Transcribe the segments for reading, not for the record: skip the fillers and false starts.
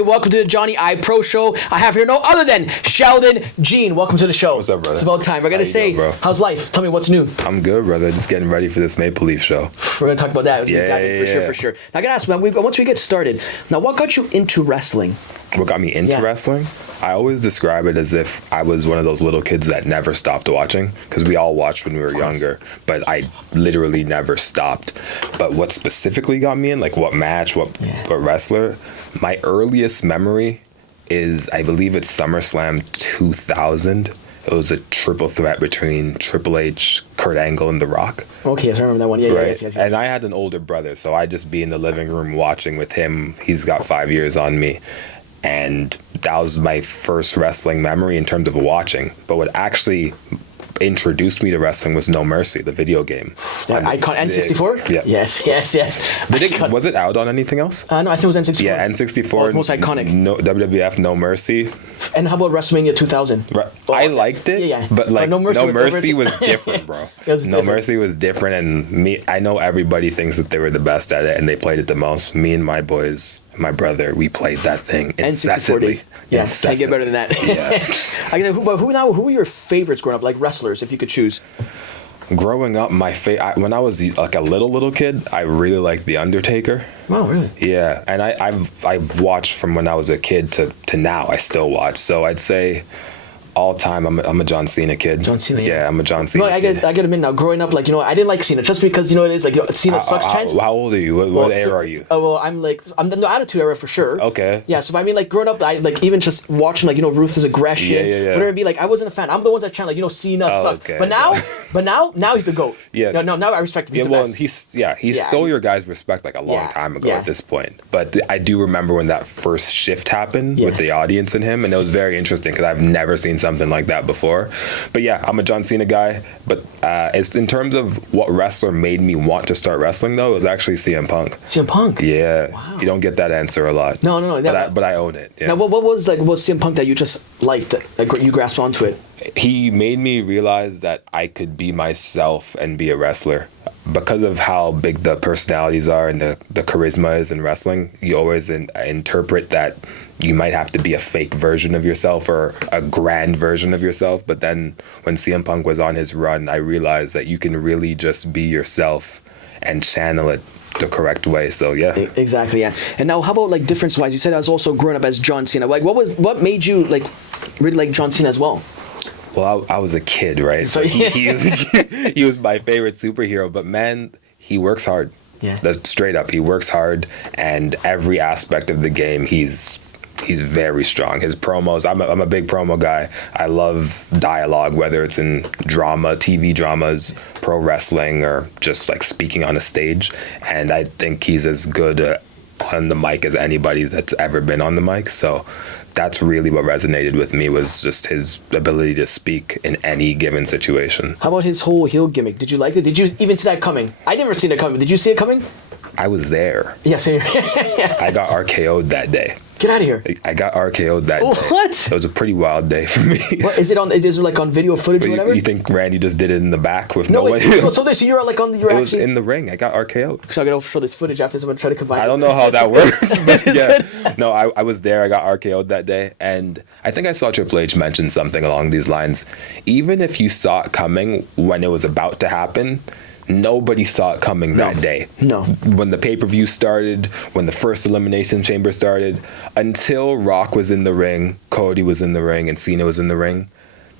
everybody. Welcome to the Johnny I Pro Show. I have here no other than Sheldon Jean. Welcome to the show. What's up, brother? It's about time. We're going to say, bro? How's life? Tell me what's new. I'm good, brother. Just getting ready for this Maple Leaf show. We're going to talk about that. For sure. Now, I got to ask, man, once we get started, now, what got you into wrestling? What got me into wrestling? I always describe it as if I was one of those little kids that never stopped watching, because we all watched when we were younger, but I literally never stopped. But what specifically got me in, like what match, what wrestler, my earliest memory is, I believe it's SummerSlam 2000. It was a triple threat between Triple H, Kurt Angle, and The Rock. Okay, yes, I remember that one. Yeah, right? Yes. And I had an older brother, so I'd just be in the living room watching with him. He's got 5 years on me. And that was my first wrestling memory in terms of watching. But what actually introduced me to wrestling was No Mercy, the video game. That icon, N64? Yeah. Yes. Was it out on anything else? No, I think it was N64. Yeah, N64. Most iconic. No, WWF, No Mercy. And how about WrestleMania 2000? I liked it, but like No Mercy was different, bro. No Mercy was different, and I know everybody thinks that they were the best at it, and they played it the most. Me and my boys, my brother, we played that thing incessantly. Yeah, can't get better than that. Yeah. Who were your favorites growing up, like wrestlers, if you could choose? Growing up, when I was like a little kid, I really liked The Undertaker. Wow, really? Yeah, and I've watched from when I was a kid to now. I still watch. So I'd say all time, I'm a John Cena kid. John Cena, yeah, I'm a John Cena. No, I get admit now. Growing up, like I didn't like Cena just because it is like Cena sucks. How old are you? What era are you? Oh well, I'm the Attitude Era for sure. Okay. Yeah, so I mean, like growing up, I like even just watching Ruthless Aggression, whatever it be. Like I wasn't a fan. I'm the ones that chant Cena sucks. Okay. But now he's the GOAT. Yeah. No, now I respect him. He's the best. He stole your guys' respect like a long time ago at this point. But I do remember when that first shift happened with the audience and him, and it was very interesting because I've never seen something like that before. But yeah, I'm a John Cena guy. But it's in terms of what wrestler made me want to start wrestling, though, it was actually CM Punk. CM Punk? Yeah. Wow. You don't get that answer a lot. No. But I own it. Yeah. Now, what was CM Punk that you just liked, that you grasped onto it? He made me realize that I could be myself and be a wrestler. Because of how big the personalities are and the charisma is in wrestling, you always interpret that you might have to be a fake version of yourself or a grand version of yourself. But then when CM Punk was on his run, I realized that you can really just be yourself and channel it the correct way. So yeah, exactly. Yeah. And now, how about like difference wise? You said I was also growing up as John Cena. Like, what made you like really like John Cena as well? Well, I was a kid, right? So he was my favorite superhero. But man, he works hard. Yeah, that's straight up. He works hard, and every aspect of the game, he's very strong. His promos, I'm a big promo guy. I love dialogue, whether it's in drama, TV dramas, pro wrestling, or just like speaking on a stage. And I think he's as good on the mic as anybody that's ever been on the mic. So that's really what resonated with me, was just his ability to speak in any given situation. How about his whole heel gimmick? Did you like it? Did you even see that coming? I never seen it coming. Did you see it coming? I was there. Yes. I got RKO'd that day. Get out of here. I got RKO'd that day. What? It was a pretty wild day for me. What, is it like on video footage or whatever? You think Randy just did it in the back with no one? So you're like on the... It was in the ring. I got RKO'd. So I'm going to show this footage after this. I'm going to try to combine I don't know how that works. But yeah. No, I was there. I got RKO'd that day. And I think I saw Triple H mention something along these lines. Even if you saw it coming when it was about to happen, nobody saw it coming that day. No. When the pay-per-view started, when the first Elimination Chamber started, until Rock was in the ring, Cody was in the ring, and Cena was in the ring,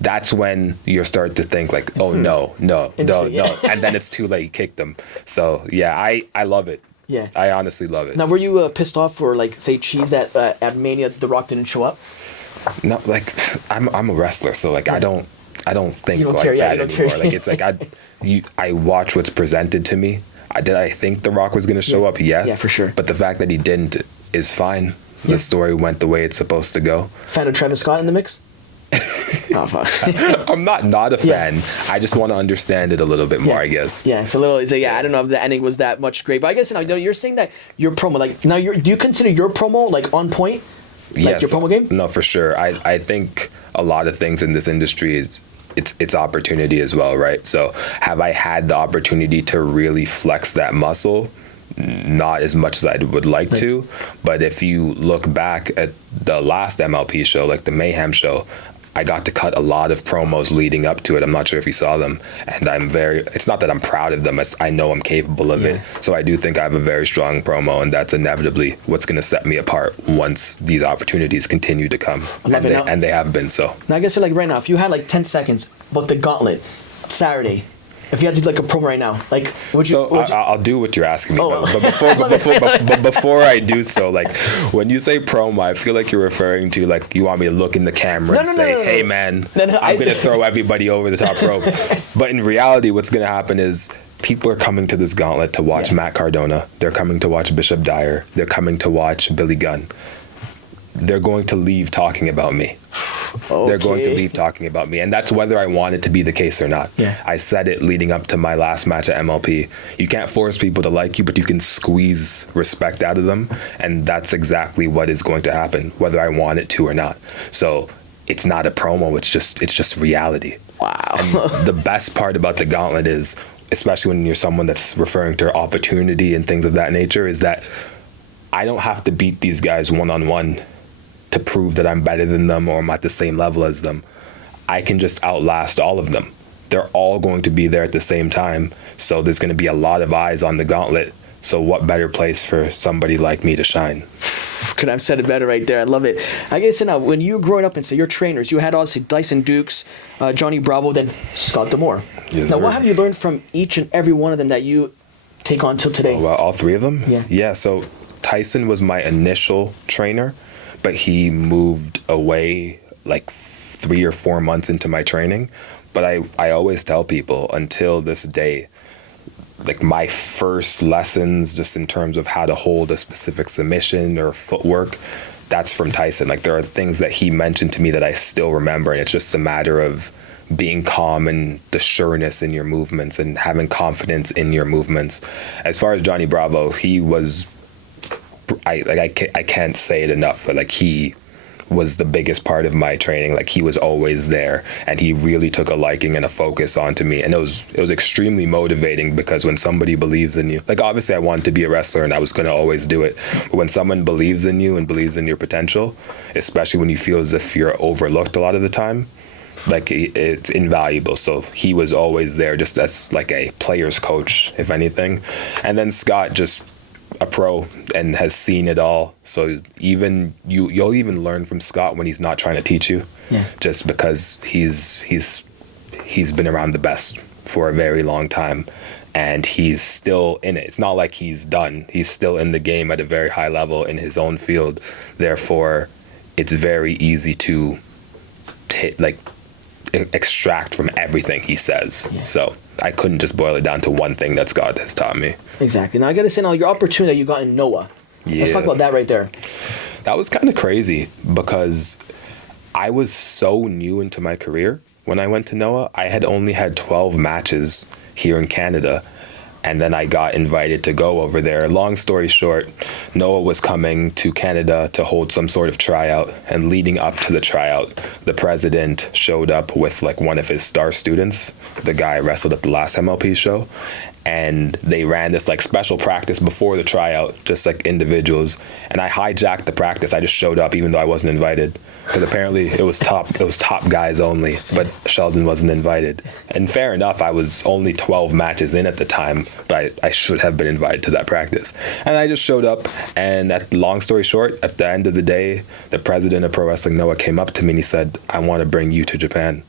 that's when you start to think like, oh, no. And then it's too late. You kicked them. So, yeah, I love it. Yeah. I honestly love it. Now, were you pissed off for, like, say, Cheese that at Mania, The Rock didn't show up? No, like, I'm a wrestler, so, like, I don't think like care. That anymore. Like, it's like I watch what's presented to me. Did I think The Rock was going to show up? Yes. Yeah, for sure. But the fact that he didn't is fine. The story went the way it's supposed to go. Fan of Travis Scott in the mix? I'm not a fan. I just want to understand it a little bit more, I guess. Yeah, it's I don't know if the ending was that much great, but I guess you're saying that your promo, like now, do you consider your promo like on point? Like yes, your promo game? No, for sure. I think a lot of things in this industry is it's opportunity as well, right? So have I had the opportunity to really flex that muscle? not as much as I would like to. But if you look back at the last MLP show, like the Mayhem show, I got to cut a lot of promos leading up to it. I'm not sure if you saw them. And it's not that I'm proud of them. I know I'm capable of it. So I do think I have a very strong promo, and that's inevitably what's going to set me apart once these opportunities continue to come. And they have been so. Now, I guess like right now, if you had like 10 seconds about the Gauntlet Saturday, if you had to do like a promo right now, like would you? I'll do what you're asking me. But before I do so, like when you say promo, I feel like you're referring to like you want me to look in the camera and say, "Hey man, I'm gonna throw everybody over the top rope." But in reality, what's gonna happen is people are coming to this Gauntlet to watch Matt Cardona. They're coming to watch Bishop Dyer. They're coming to watch Billy Gunn. They're going to leave talking about me. Okay. They're going to leave talking about me. And that's whether I want it to be the case or not. Yeah. I said it leading up to my last match at MLP. You can't force people to like you, but you can squeeze respect out of them. And that's exactly what is going to happen, whether I want it to or not. So it's not a promo. It's just reality. Wow. And the best part about the Gauntlet is, especially when you're someone that's referring to opportunity and things of that nature, is that I don't have to beat these guys one-on-one to prove that I'm better than them or I'm at the same level as them. I can just outlast all of them. They're all going to be there at the same time. So there's going to be a lot of eyes on the Gauntlet. So what better place for somebody like me to shine? Could have said it better right there. I love it. I guess now, when you were growing up and say your trainers, you had obviously Dyson Dukes, Johnny Bravo, then Scott D'Amore. Yes, now, what have you learned from each and every one of them that you take on till today? Well, all three of them? Yeah. So Tyson was my initial trainer, but he moved away like 3 or 4 months into my training. But I always tell people until this day, like my first lessons just in terms of how to hold a specific submission or footwork, that's from Tyson. Like there are things that he mentioned to me that I still remember, and it's just a matter of being calm and the sureness in your movements and having confidence in your movements. As far as Johnny Bravo, he was, I can't say it enough, but like he was the biggest part of my training. Like he was always there, and he really took a liking and a focus onto me, and it was extremely motivating, because when somebody believes in you, like obviously I wanted to be a wrestler and I was going to always do it, but when someone believes in you and believes in your potential, especially when you feel as if you're overlooked a lot of the time, like it's invaluable. So he was always there just as like a player's coach, if anything. And then Scott, just a pro and has seen it all. So even you'll even learn from Scott when he's not trying to teach you, just because he's been around the best for a very long time, and he's still in it. It's not like he's done. He's still in the game at a very high level in his own field. Therefore, it's very easy to extract from everything he says. So I couldn't just boil it down to one thing that Scott has taught me. Exactly. Now I gotta say, now your opportunity that you got in Noah. Let's talk about that right there. That was kind of crazy, because I was so new into my career when I went to Noah. I had only had 12 matches here in Canada, and then I got invited to go over there. Long story short, Noah was coming to Canada to hold some sort of tryout, and leading up to the tryout, the president showed up with like one of his star students. The guy wrestled at the last MLP show, and they ran this like special practice before the tryout, just like individuals. And I hijacked the practice. I just showed up even though I wasn't invited, because apparently it was top guys only, but Sheldon wasn't invited. And fair enough, I was only 12 matches in at the time, but I should have been invited to that practice. And I just showed up, and long story short, at the end of the day, the president of Pro Wrestling Noah came up to me and he said, "I want to bring you to Japan."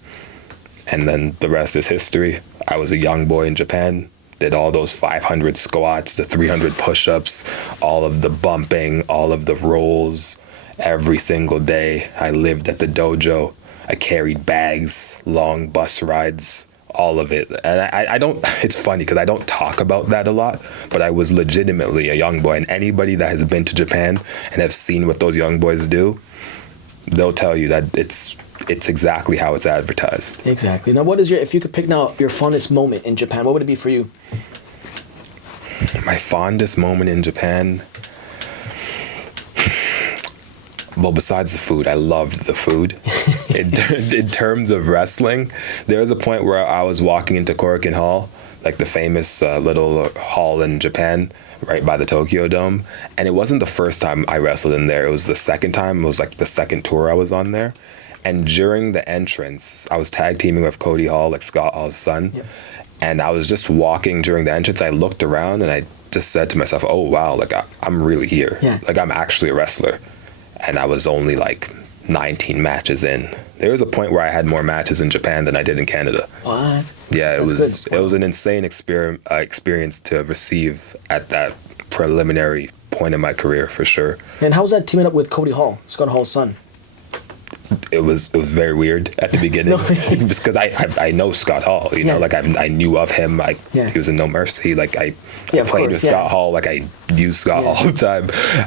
And then the rest is history. I was a young boy in Japan, did all those 500 squats, the 300 push-ups, all of the bumping, all of the rolls. Every single day I lived at the dojo. I carried bags, long bus rides, all of it. And I don't, it's funny because I don't talk about that a lot, but I was legitimately a young boy. And anybody that has been to Japan and have seen what those young boys do, they'll tell you that it's exactly how it's advertised. Exactly. Now, if you could pick now your fondest moment in Japan, what would it be for you? My fondest moment in Japan? Well, besides the food, I loved the food. In terms of wrestling, there was a point where I was walking into Cody Hall, like the famous little hall in Japan, right by the Tokyo Dome. And it wasn't the first time I wrestled in there. It was the second time. It was like the second tour I was on there. And during the entrance, I was tag teaming with Cody Hall, like Scott Hall's son. Yep. And I was just walking during the entrance. I looked around and I just said to myself, oh, wow, like I'm really here. Yeah. Like I'm actually a wrestler. And I was only like 19 matches in. There was a point where I had more matches in Japan than I did in Canada. What? Yeah, it was an insane experience to receive at that preliminary point in my career, for sure. And how was that teaming up with Cody Hall, Scott Hall's son? It was very weird at the beginning. Just because I know Scott Hall, you know, like I knew of him. He was in No Mercy. Like I played with Scott Hall. Like I used Scott Hall all the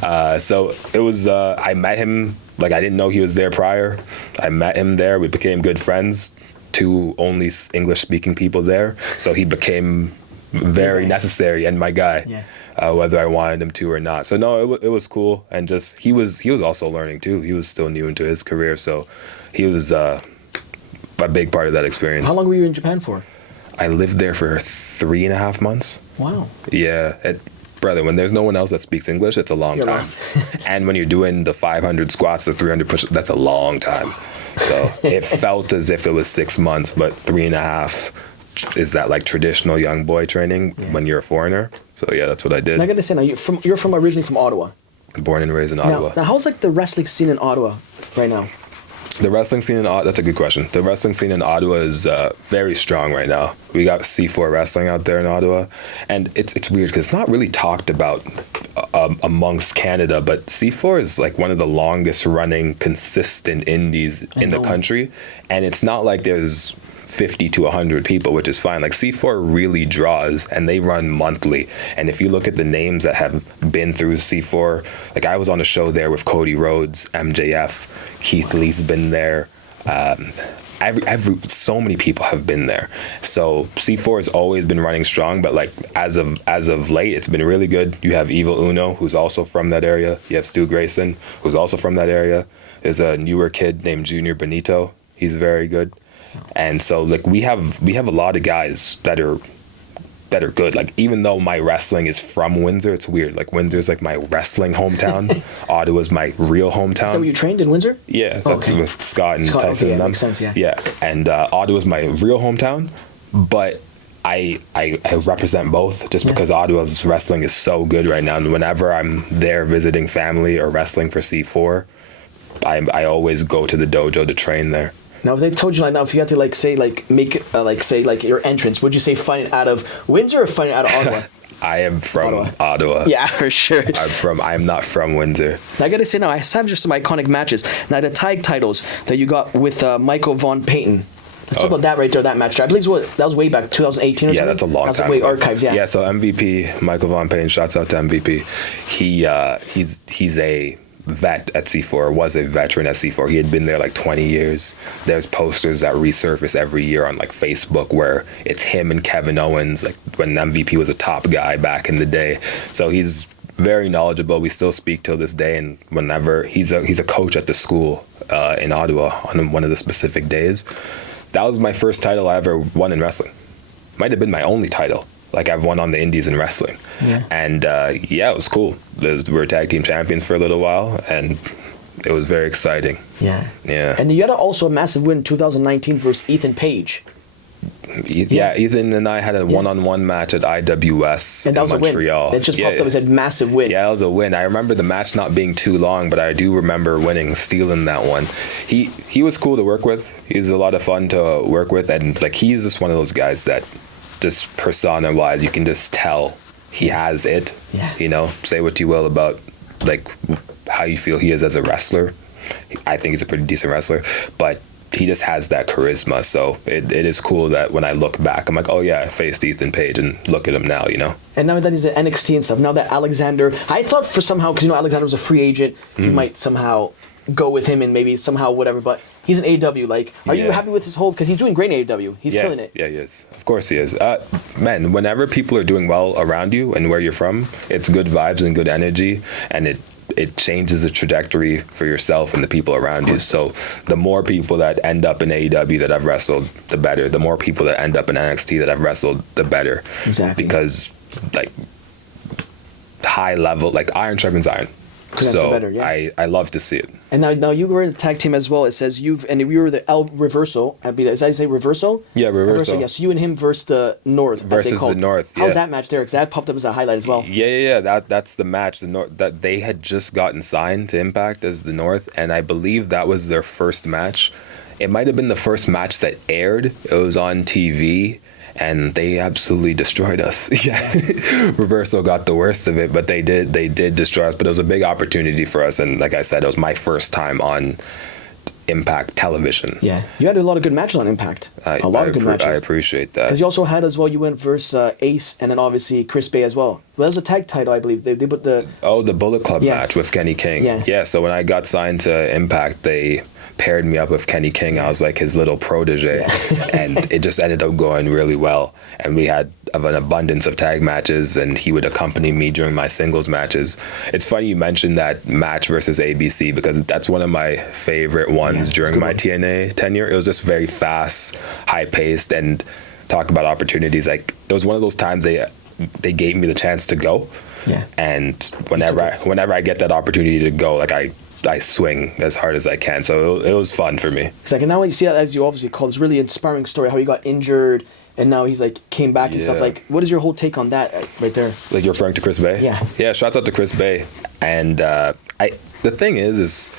time. So it was. I met him. Like I didn't know he was there prior. I met him there. We became good friends. Two only English-speaking people there. So he became very necessary and my guy. Yeah. Whether I wanted him to or not. So no, it was cool, and just he was also learning too. He was still new into his career, so he was a big part of that experience. How long were you in Japan for? I lived there for 3.5 months. Wow. Yeah, brother, when there's no one else that speaks English, it's a long time. And when you're doing the 500 squats, the 300 push-ups, that's a long time. So it felt as if it was 6 months, but 3.5. Is that like traditional young boy training when you're a foreigner? So yeah, that's what I did. And I gotta say, now you're from originally from Ottawa. Born and raised in Ottawa. Now how's like the wrestling scene in Ottawa right now? The wrestling scene in Ottawa, that's a good question. The wrestling scene in Ottawa is very strong right now. We got C4 wrestling out there in Ottawa, and it's weird because it's not really talked about amongst Canada, but C4 is like one of the longest running consistent indies in the country, and it's not like there's 50 to 100 people, which is fine. Like C4 really draws, and they run monthly. And if you look at the names that have been through C4, like I was on a show there with Cody Rhodes, MJF, Keith Lee's been there. So many people have been there. So C4 has always been running strong, but like as of late, it's been really good. You have Evil Uno, who's also from that area. You have Stu Grayson, who's also from that area. There's a newer kid named Junior Benito. He's very good. And so like we have a lot of guys that are good. Like even though my wrestling is from Windsor, it's weird. Like Windsor's like my wrestling hometown. Ottawa's my real hometown. So you trained in Windsor? Yeah, that's with Scott and Tyson and them. Makes sense, yeah. Yeah, and Ottawa's my real hometown, but I represent both just because Ottawa's wrestling is so good right now. And whenever I'm there visiting family or wrestling for C4, I always go to the dojo to train there. Now, if they told you like now, if you had to like say like make it your entrance, would you say find it out of Windsor or find it out of Ottawa? I am from Ottawa. Yeah, for sure. I'm not from Windsor. Now, I gotta say now, I have just some iconic matches. Now the tag titles that you got with Michael Von Payton. Let's talk about that right there, that match. I believe that was way back 2018 or something. Yeah, that's a long time. Way archives, yeah. Yeah, so MVP, Michael Von Payton, shouts out to MVP. He's a vet at C4, was a veteran at C4. He had been there like 20 years. There's posters that resurface every year on like Facebook where it's him and Kevin Owens, like when MVP was a top guy back in the day. So he's very knowledgeable. We still speak till this day, and whenever he's a coach at the school in Ottawa on one of the specific days. That was my first title I ever won in wrestling. Might have been my only title. Like I've won on the indies in wrestling. Yeah. And it was cool. We were tag team champions for a little while, and it was very exciting. Yeah. Yeah. And you had also a massive win in 2019 versus Ethan Page. Yeah, Ethan and I had a one-on-one match at IWS and that was Montreal. A win. It just popped up as a massive win. Yeah, it was a win. I remember the match not being too long, but I do remember winning, stealing that one. He was cool to work with. He was a lot of fun to work with, and like he's just one of those guys that just persona-wise, you can just tell he has it. Yeah. You know, say what you will about like how you feel he is as a wrestler. I think he's a pretty decent wrestler, but he just has that charisma. So it is cool that when I look back, I'm like, oh yeah, I faced Ethan Page, and look at him now, you know. And now that he's at NXT and stuff, now that Alexander, I thought for somehow, because Alexander was a free agent, you might somehow go with him and maybe somehow whatever, but he's an AEW. Like, are you happy with his whole, because he's doing great in AEW. He's killing it. Yeah, he is. Of course he is. Man, whenever people are doing well around you and where you're from, it's good vibes and good energy, and it changes the trajectory for yourself and the people around you. So the more people that end up in AEW that I've wrestled, the better. The more people that end up in NXT that I've wrestled, the better. Exactly. Because like high level, like iron sharpens iron. So better, yeah. I love to see it. And now you were in a tag team as well. It says you were the El Reverso. Is that how you say Reverso? Yeah, Reverso. Yes, you and him versus the North. Versus the North. How was that match there? Because that popped up as a highlight as well. Yeah. That's the match. The North, that they had just gotten signed to Impact as the North, and I believe that was their first match. It might have been the first match that aired. It was on TV. And they absolutely destroyed us. Yeah, Reverso got the worst of it, but they did destroy us. But it was a big opportunity for us, and like I said, it was my first time on Impact television. Yeah, you had a lot of good matches on Impact. A lot of good matches. I appreciate that. Because you also had as well. You went versus Ace, and then obviously Chris Bay as well. Well, that was a tag title, I believe. They put the Bullet Club match with Kenny King. Yeah. So when I got signed to Impact, they paired me up with Kenny King. I was like his little protege, and it just ended up going really well. And we had an abundance of tag matches, and he would accompany me during my singles matches. It's funny you mentioned that match versus ABC, because that's one of my favorite ones during my TNA tenure. It was just very fast, high-paced, and talk about opportunities. Like, it was one of those times they gave me the chance to go. Yeah. And whenever I get that opportunity to go, like I swing as hard as I can. So it was fun for me. It's like, and now when you see that, as you obviously call, this really inspiring story, how he got injured and now he's like came back and stuff. Like, what is your whole take on that right there? Like, you're referring to Chris Bay? Yeah, shouts out to Chris Bay. And the thing is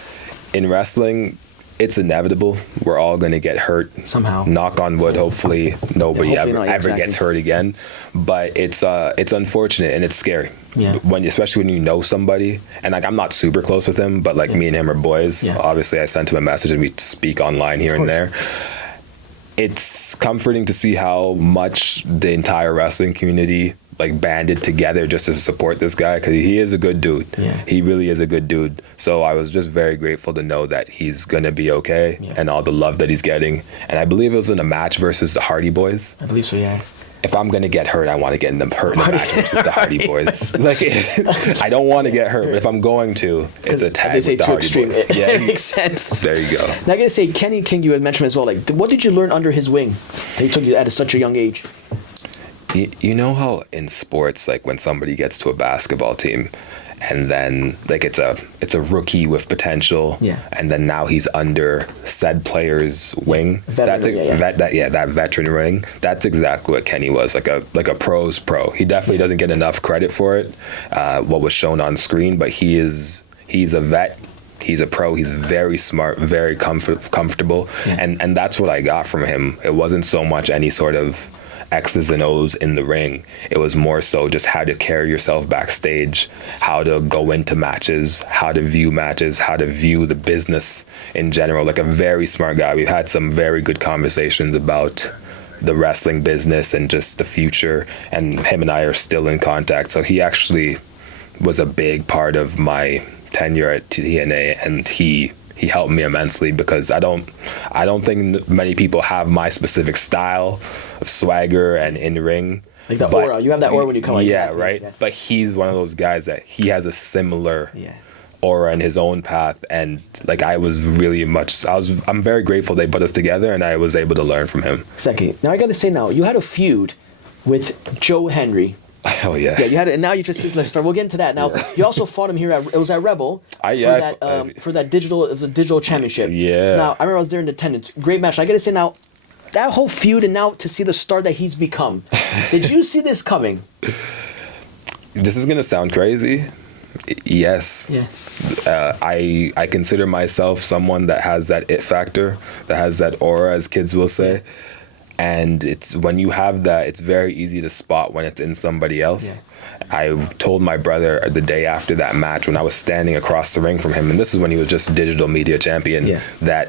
in wrestling, it's inevitable. We're all going to get hurt. Somehow. Knock on wood, hopefully nobody ever gets hurt again. But it's unfortunate and it's scary. Yeah. Especially when you know somebody. And like, I'm not super close with him, but like me and him are boys. Yeah. Obviously, I sent him a message and we speak online here and there. It's comforting to see how much the entire wrestling community like banded together just to support this guy, because he is a good dude. Yeah. He really is a good dude. So I was just very grateful to know that he's gonna be okay and all the love that he's getting. And I believe it was in a match versus the Hardy Boys. I believe so, yeah. If I'm gonna get hurt, I want to get hurt in a match versus the Hardy Boys. Like, I don't want to get hurt, but if I'm going to, it's a tag with the Hardy Boys. Yeah, it makes sense. There you go. Now I gotta say, Kenny King, you had mentioned as well. Like, what did you learn under his wing that he took you at such a young age? You know how in sports, like when somebody gets to a basketball team and then like it's a rookie with potential, and then now he's under said player's wing. That veteran ring. That's exactly what Kenny was, like a pro's pro. He definitely doesn't get enough credit for it, what was shown on screen, but he's a vet. He's a pro. He's very smart, very comfortable, and that's what I got from him. It wasn't so much any sort of X's and O's in the ring. It was more so just how to carry yourself backstage, how to go into matches, how to view matches, how to view the business in general. Like, a very smart guy. We've had some very good conversations about the wrestling business and just the future, and him and I are still in contact. So he actually was a big part of my tenure at TNA, and he helped me immensely, because I don't think many people have my specific style of swagger and in ring. Like the aura, you have that aura when you come out. Yeah, right. Yes. But he's one of those guys that he has a similar aura in his own path, and like I'm very grateful they put us together, and I was able to learn from him. Exactly. Now I got to say, now you had a feud with Joe Hendry. Oh yeah. Yeah, you had it, and now you just let's start. We'll get into that. Now you also fought him here at Rebel for that digital championship. Yeah. Now I remember I was there in attendance. Great match. I got to say, now that whole feud, and now to see the star that he's become. Did you see this coming? This is gonna sound crazy. Yes. Yeah. I consider myself someone that has that it factor, that has that aura, as kids will say. And it's when you have that, it's very easy to spot when it's in somebody else. Yeah. I told my brother the day after that match, when I was standing across the ring from him, and this is when he was just digital media champion, that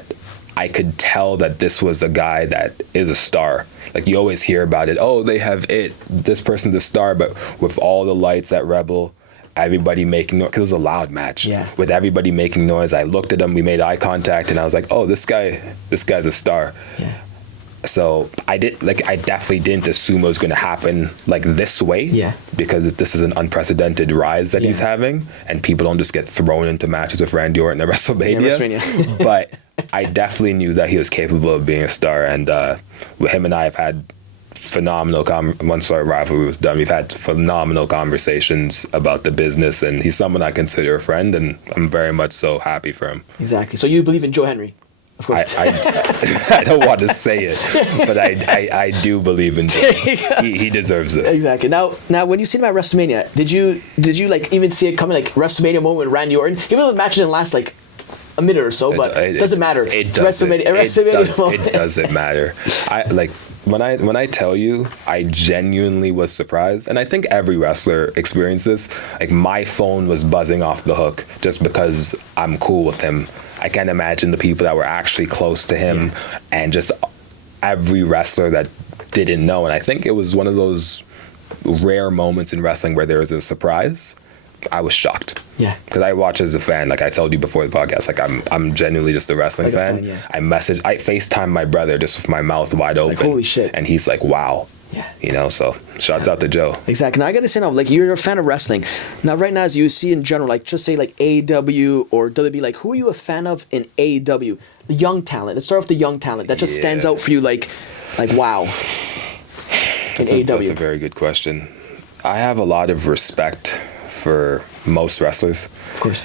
I could tell that this was a guy that is a star. Like, you always hear about it. Oh, they have it. This person's a star. But with all the lights at Rebel, everybody making noise, because it was a loud match. Yeah. With everybody making noise, I looked at him, we made eye contact, and I was like, oh, this guy's a star. Yeah. So I definitely didn't assume it was going to happen like this way, because this is an unprecedented rise that he's having, and people don't just get thrown into matches with Randy Orton at WrestleMania. But I definitely knew that he was capable of being a star, and with him and I have had phenomenal once our rivalry was done, we've had phenomenal conversations about the business, and he's someone I consider a friend, and I'm very much so happy for him. Exactly. So you believe in Joe Hendry? Of course. I don't want to say it, but I do believe in Joe. He deserves this. Exactly. Now when you see him at WrestleMania, did you like even see it coming, like WrestleMania moment with Randy Orton? Even though the match didn't last like a minute or so, but it doesn't matter. It doesn't. It doesn't matter. When I tell you, I genuinely was surprised, and I think every wrestler experienced this. Like, my phone was buzzing off the hook just because I'm cool with him. I can't imagine the people that were actually close to him, and just every wrestler that didn't know. And I think it was one of those rare moments in wrestling where there was a surprise. I was shocked. Yeah. Because I watch as a fan, like I told you before the podcast, like I'm genuinely just a wrestling fan. I FaceTime my brother just with my mouth wide open. Like, holy shit. And he's like, wow. Yeah. You know, so shouts out to Joe. Exactly. Now I gotta say now, like, you're a fan of wrestling. Now right now, as you see in general, like just say like AEW or WWE, like who are you a fan of in AEW? The young talent. Let's start with the young talent that just stands out for you, like wow. That's a very good question. I have a lot of respect for most wrestlers. Of course.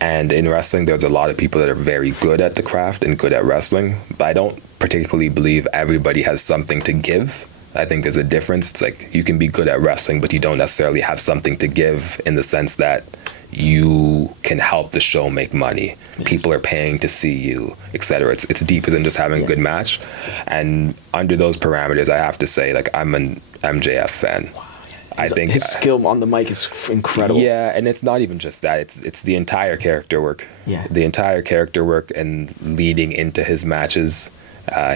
And in wrestling, there's a lot of people that are very good at the craft and good at wrestling. But I don't particularly believe everybody has something to give. I think there's a difference. It's like you can be good at wrestling, but you don't necessarily have something to give in the sense that you can help the show make money. Yes. People are paying to see you, etc. It's deeper than just having a good match. And under those parameters, I have to say, like, I'm an MJF fan. Wow. I think his skill on the mic is incredible. Yeah, and it's not even just that. It's the entire character work. Yeah. The entire character work and leading into his matches.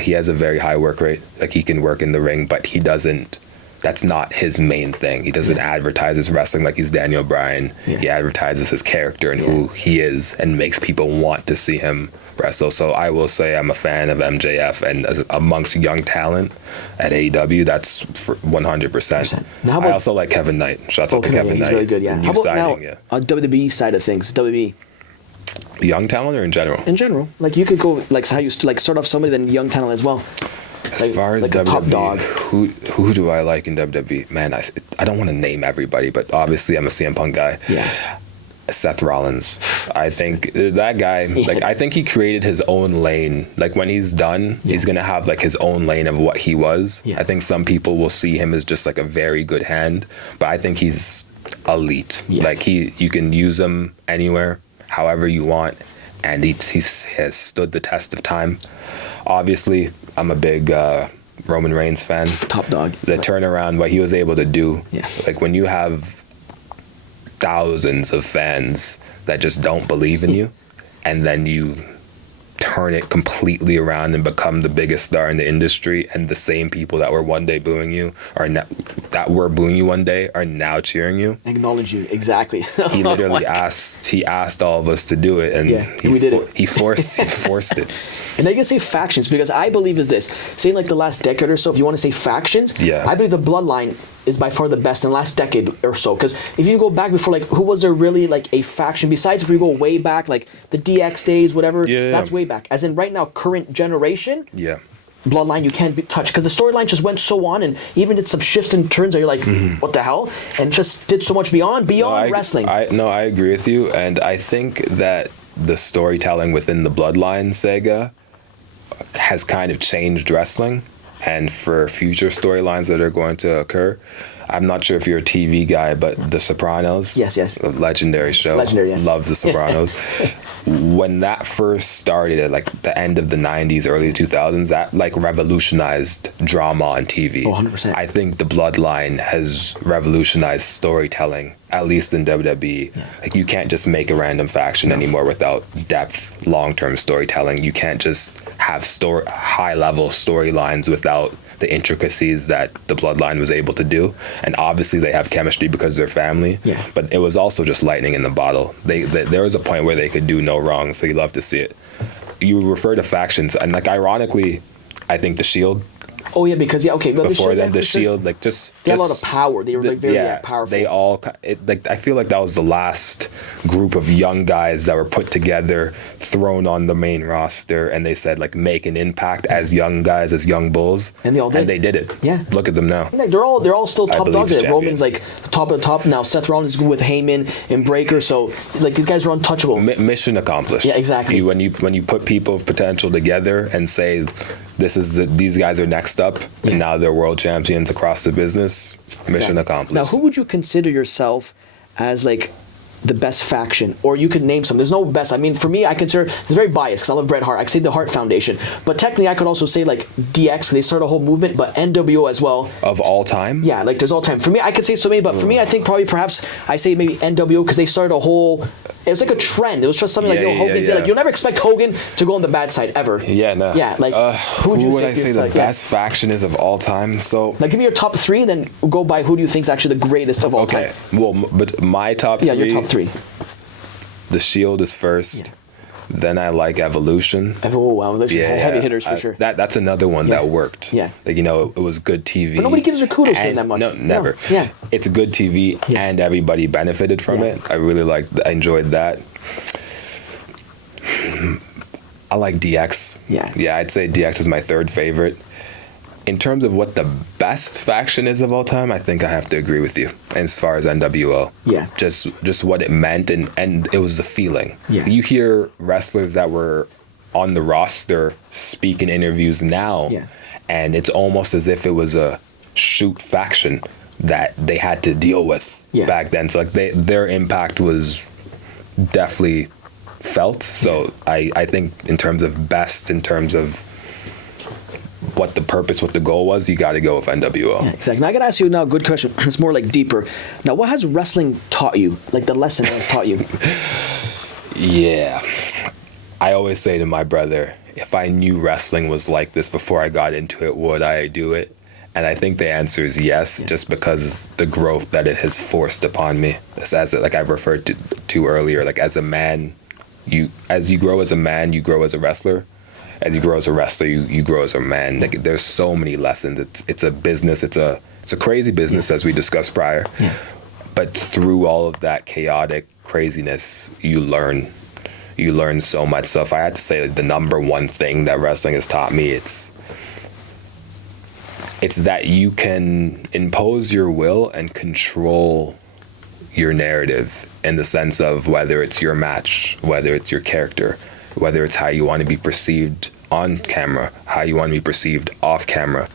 He has a very high work rate. Like, he can work in the ring, but he doesn't. That's not his main thing. He doesn't advertise his wrestling like he's Daniel Bryan. Yeah. He advertises his character and who he is, and makes people want to see him wrestle. So I will say I'm a fan of MJF, and amongst young talent at AEW, that's 100%. I also like Kevin Knight. Shouts out to Kevin Knight. He's really good, yeah. How about now, on WWE side of things, WWE? Young talent or in general? In general. Like, you could go, like, how you like start off somebody, then young talent as well. As far as like WWE, top dog. Who do I like in WWE? Man, I don't want to name everybody, but obviously I'm a CM Punk guy. Yeah. Seth Rollins. I think that guy, like, I think he created his own lane. Like, when he's done, he's going to have, like, his own lane of what he was. Yeah. I think some people will see him as just, like, a very good hand, but I think he's elite. Yeah. Like, you can use him anywhere, however you want, and he has stood the test of time. Obviously, I'm a big Roman Reigns fan. Top dog. The turnaround, what he was able to do. Yeah. Like, when you have thousands of fans that just don't believe in you, and then you turn it completely around and become the biggest star in the industry, and the same people that were one day booing you that were booing you one day are now cheering you. Acknowledge you, exactly. He literally asked all of us to do it, and we did it. He forced it. And I can say factions, because I believe is this, say like the last decade or so, if you want to say factions, I believe the Bloodline is by far the best in the last decade or so. Because if you go back before, like, who was there really like a faction besides if we go way back, like the DX days, whatever, that's way back. As in right now, current generation, Bloodline you can't be touched, because the storyline just went so on, and even did some shifts and turns that you're like, what the hell? And just did so much beyond wrestling. I agree with you, and I think that the storytelling within the Bloodline saga has kind of changed wrestling, and for future storylines that are going to occur, I'm not sure if you're a TV guy, but The Sopranos, yes, a legendary show, loves The Sopranos. When that first started at like the end of the 90s, early 2000s, that like revolutionized drama on TV. 100%. I think the Bloodline has revolutionized storytelling, at least in WWE. Like, you can't just make a random faction anymore without depth, long-term storytelling. You can't just have high-level storylines without the intricacies that the Bloodline was able to do. And obviously they have chemistry because they're family, but it was also just lightning in the bottle. There was a point where they could do no wrong, so you love to see it. You refer to factions, and like, ironically, I think the Shield Oh yeah, because okay, well, Before then, the for sure. Shield, like just They had a lot of power. They were like very powerful. They all like I feel like that was the last group of young guys that were put together, thrown on the main roster, and they said like make an impact as young guys, as young bulls, and they all did. And they did it. Yeah, look at them now. Like, they're all still top dogs. Roman's like top of the top now. Seth Rollins is with Heyman and Breaker, so like these guys are untouchable. Mission accomplished. Yeah, exactly. When you put people of potential together and say these guys are next up, and now they're world champions across the business. Mission accomplished. Now, who would you consider yourself as like the best faction, or you could name some? There's no best. I mean, for me, I consider it's very biased because I love Bret Hart. I could say the Hart Foundation, but technically, I could also say like DX. They started a whole movement, but NWO as well. Of all time? Yeah, like there's all time. For me, I could say so many, but for me, I think perhaps I say maybe NWO because they started a whole. It was like a trend. It was just something like Hogan did. Like you'll never expect Hogan to go on the bad side ever. Yeah, no. Yeah, like who would I say the best faction is of all time? So like give me your top three, then go by who do you think is actually the greatest of all time. Okay, well, but my top three. Yeah, your top three. The Shield is first. Yeah. Then I like Evolution. Oh wow, heavy hitters for sure. That's another one that worked. Yeah, like it was good TV. But nobody gives her kudos for that much. No, never. No. Yeah, it's good TV, and everybody benefited from it. I really I enjoyed that. I like DX. Yeah, I'd say DX is my third favorite. In terms of what the best faction is of all time, I think I have to agree with you. As far as NWO, just what it meant, and it was the feeling. Yeah, you hear wrestlers that were on the roster speak in interviews now, and it's almost as if it was a shoot faction that they had to deal with back then. So like their impact was definitely felt. So I think in terms of best, in terms of what the goal was, you got to go with NWO. Yeah, exactly. Now I got to ask you now a good question. It's more like deeper. Now, what has wrestling taught you? Like the lesson it has taught you? Yeah. I always say to my brother, if I knew wrestling was like this before I got into it, would I do it? And I think the answer is yes, just because the growth that it has forced upon me. As like I've referred to earlier, like as a man, as you grow as a man, you grow as a wrestler. As you grow as a wrestler, you grow as a man. Like there's so many lessons. It's a business. It's a crazy business, as we discussed prior. Yeah. But through all of that chaotic craziness, you learn so much. So if I had to say like, the number one thing that wrestling has taught me, it's that you can impose your will and control your narrative in the sense of whether it's your match, whether it's your character, whether it's how you want to be perceived on camera, how you want to be perceived off camera,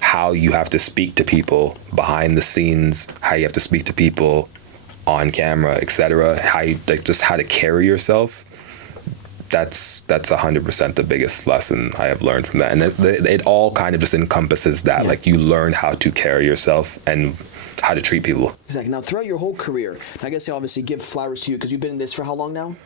how you have to speak to people behind the scenes, how you have to speak to people on camera, etc. How you just how to carry yourself. That's 100% the biggest lesson I have learned from that, and it all kind of just encompasses that. Like you learn how to carry yourself and how to treat people. Exactly. Now throughout your whole career, I guess I obviously give flowers to you because you've been in this for how long now?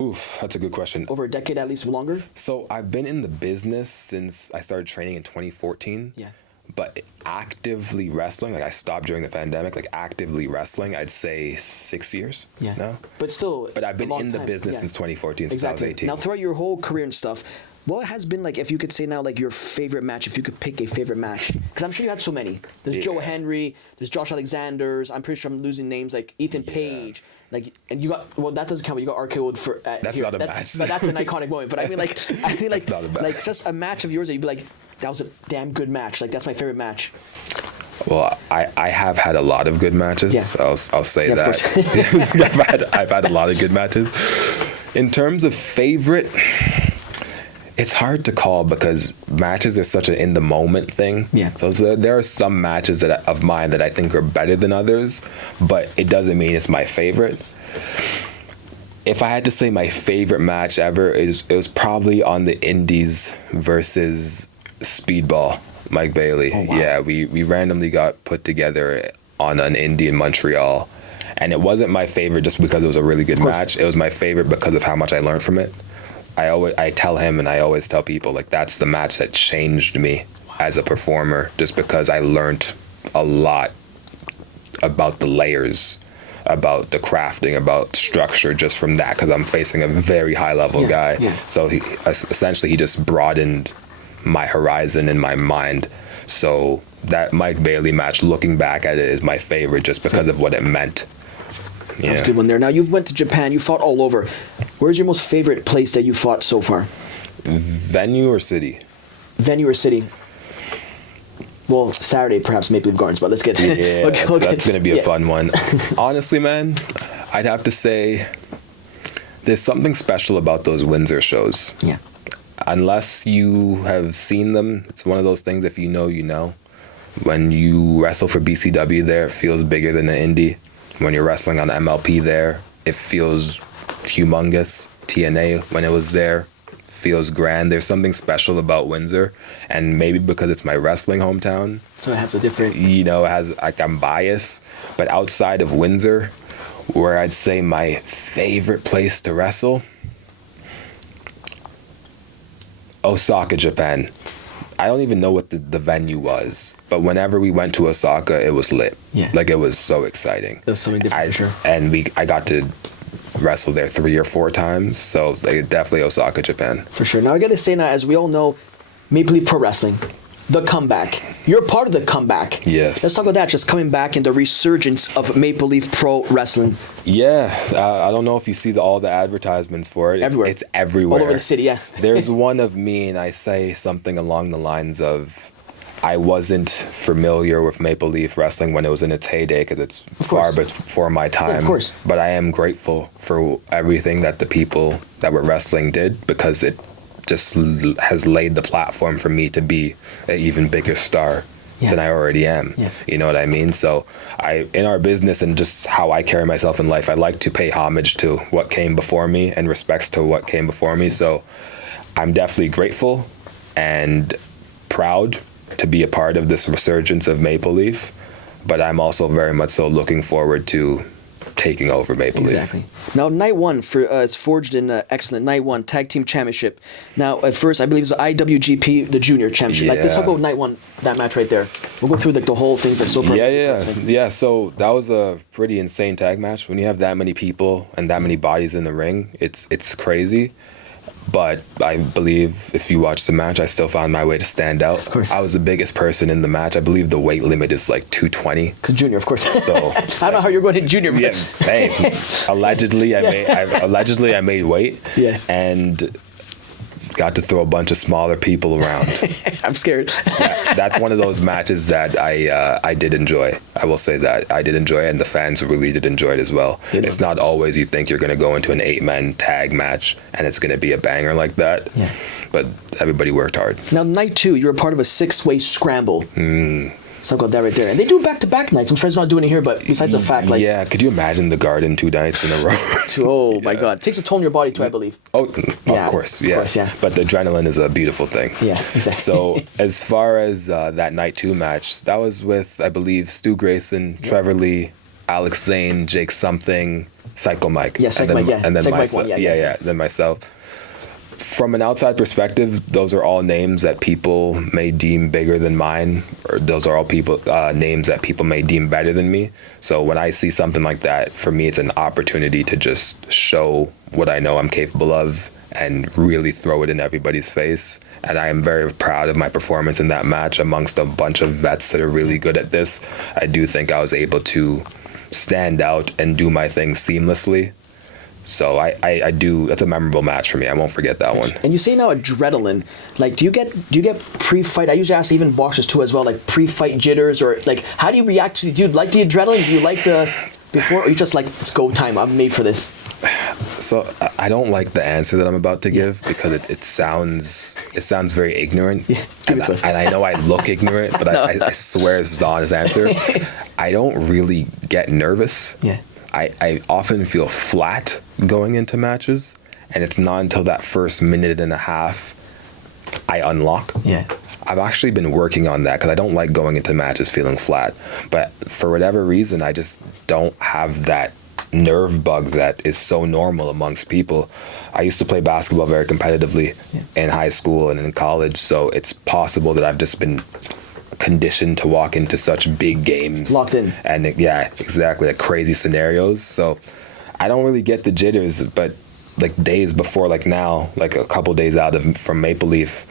Oof, that's a good question. Over a decade, at least longer? So I've been in the business since I started training in 2014. Yeah. But actively wrestling, like I stopped during the pandemic, like actively wrestling, I'd say 6 years now. But still, but I've been in the business since 2014, since I was 18. Now throughout your whole career and stuff, what has been like, if you could say now, like your favorite match, if you could pick a favorite match? Because I'm sure you had so many. There's Joe Hendry, there's Josh Alexander's, I'm pretty sure I'm losing names, like Ethan Page. Like, and you got, well, that doesn't count, but you got RKO'd for that's here. not a match. But that's an iconic moment. But I mean, like like just a match of yours that you'd be like, that was a damn good match. Like, that's my favorite match. Well, I have had a lot of good matches. Yeah. I'll say that. I've had a lot of good matches. In terms of favorite, it's hard to call because matches are such an in the moment thing. Yeah. So there are some matches of mine that I think are better than others, but it doesn't mean it's my favorite. If I had to say my favorite match ever, it was probably on the Indies versus Speedball, Mike Bailey. Oh, wow. Yeah, we randomly got put together on an indie in Montreal, and it wasn't my favorite just because it was a really good match. It was my favorite because of how much I learned from it. I tell him, and I always tell people, like, that's the match that changed me as a performer, just because I learned a lot about the layers, about the crafting, about structure, just from that, because I'm facing a very high level guy. Yeah. So he just broadened my horizon in my mind. So that Mike Bailey match, looking back at it, is my favorite just because of what it meant. Yeah. That's a good one there. Now, you've went to Japan. You fought all over. Where's your most favorite place that you fought so far? Venue or city? Venue or city? Well, Saturday, perhaps Maple Leaf Gardens, but let's get... Yeah, that's going to be a fun one. Honestly, man, I'd have to say there's something special about those Windsor shows. Yeah. Unless you have seen them, it's one of those things, if you know, you know. When you wrestle for BCW there, it feels bigger than the indie. When you're wrestling on MLP there, it feels humongous. TNA, when it was there, feels grand. There's something special about Windsor, and maybe because it's my wrestling hometown. So it has a different... You know, it has, like, I'm biased. But outside of Windsor, where I'd say my favorite place to wrestle, Osaka, Japan. I don't even know what the venue was, but whenever we went to Osaka, it was lit. Yeah. Like, it was so exciting. It was something different, for sure. And I got to wrestle there 3 or 4 times, so like, definitely Osaka, Japan. For sure. Now, I got to say now, as we all know, Maple Leaf Pro Wrestling, the comeback. You're part of the comeback. Yes. Let's talk about that, just coming back and the resurgence of Maple Leaf Pro Wrestling. Yeah. I don't know if you see all the advertisements for it. Everywhere. It's everywhere. All over the city, yeah. There's one of me, and I say something along the lines of, I wasn't familiar with Maple Leaf Wrestling when it was in its heyday, because it's far before my time. Yeah, of course. But I am grateful for everything that the people that were wrestling did, because it just has laid the platform for me to be an even bigger star than I already am. Yes. You know what I mean? So in our business and just how I carry myself in life, I like to pay homage to what came before me and respects to what came before me. So I'm definitely grateful and proud to be a part of this resurgence of Maple Leaf, but I'm also very much so looking forward to taking over Maple Leaf. Exactly. Now, night one, it's forged in excellent. Night one, Tag Team Championship. Now, at first, I believe it's the IWGP, the Junior Championship. Like, let's talk about night one, that match right there. We'll go through like the whole things like so far. Yeah. So that was a pretty insane tag match. When you have that many people and that many bodies in the ring, it's crazy. But I believe if you watch the match, I still found my way to stand out. Of course. I was the biggest person in the match. I believe the weight limit is like 220. Because Junior, of course. So I don't know how you're going in Junior. But... Yeah, hey, allegedly I made weight. Yes. And got to throw a bunch of smaller people around. I'm scared. That's one of those matches that I did enjoy. I will say that I did enjoy it, and the fans really did enjoy it as well. It's not always you think you're going to go into an 8-man tag match and it's going to be a banger like that. Yeah. But everybody worked hard. Now, night two, you're a part of a 6-way scramble. Something about that right there. And they do back-to-back nights. I'm sure it's not doing it here, but besides the fact, like... Yeah, could you imagine the Garden 2 nights in a row? Oh, my God. It takes a toll on your body, too, I believe. Oh, of course, yeah. But the adrenaline is a beautiful thing. Yeah, exactly. So, as far as that night 2 match, that was with, I believe, Stu Grayson, Trevor Lee, Alex Zane, Jake Something, Psycho Mike. Yeah, Psycho Mike, And then Psycho myself. Mike 1, Then myself. From an outside perspective, those are all names that people may deem bigger than mine, or those are all names that people may deem better than me. So when I see something like that, for me, it's an opportunity to just show what I know I'm capable of and really throw it in everybody's face. And I am very proud of my performance in that match amongst a bunch of vets that are really good at this. I do think I was able to stand out and do my thing seamlessly. So I do. That's a memorable match for me. I won't forget that one. And you say now adrenaline. Like, do you get pre-fight? I usually ask even boxers too as well. Like pre-fight jitters, or like how do you react to? Do you like the adrenaline? Do you like the before? Or you just like, it's go time. I'm made for this. So I don't like the answer that I'm about to give because it sounds very ignorant. Yeah, give it to us. And I know I look ignorant, but I swear this is the honest answer. I don't really get nervous. Yeah. I often feel flat going into matches, and it's not until that first minute and a half I unlock. Yeah. I've actually been working on that because I don't like going into matches feeling flat. But for whatever reason, I just don't have that nerve bug that is so normal amongst people. I used to play basketball very competitively in high school and in college, so it's possible that I've just been conditioned to walk into such big games. Locked in. And yeah, exactly, like crazy scenarios. So I don't really get the jitters, but like days before, like now, like a couple days out from Maple Leaf,